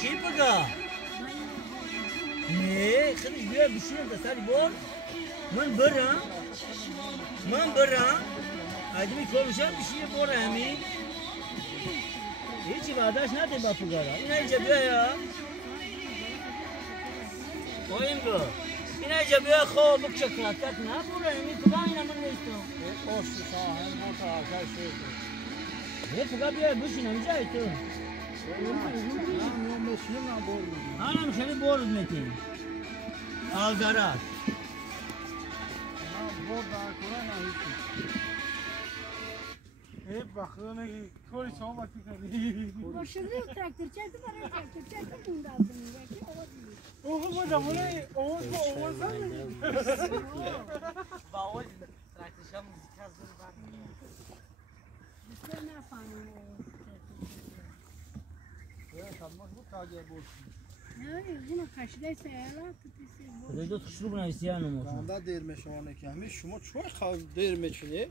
چی بگا؟ نه خیلی بیا بشین دستاری بار من برم ادمی کامشان بشین بار همین هیچی بعدش نده با پگارا این اینجا بیا یا قایم گو این اینجا بیا خواه بک شکلات کت نه بوره همین پگا اینا من نیستم پشت ساحل متعرض شد نه پگا بیا بشین همینجا تو Anam seni boruz metin. Algarat. Hep bakıyorum ki koy soğuk tıkanı. Başını traktör çekti bana traktör çekti bunda aldım. Oğlum hocam bu ne? Oğuz mu? Oğuz mu? Baoz traktör şam müzik hazır var. Biz ne yapalım? Kalmak bu taze bulsun. Ne bunu kaçdaysa yalan tutuşu. Burada tutuşu buna isteyen olmaz. Kanda derme şu an ki. Şuma çok değirme çini.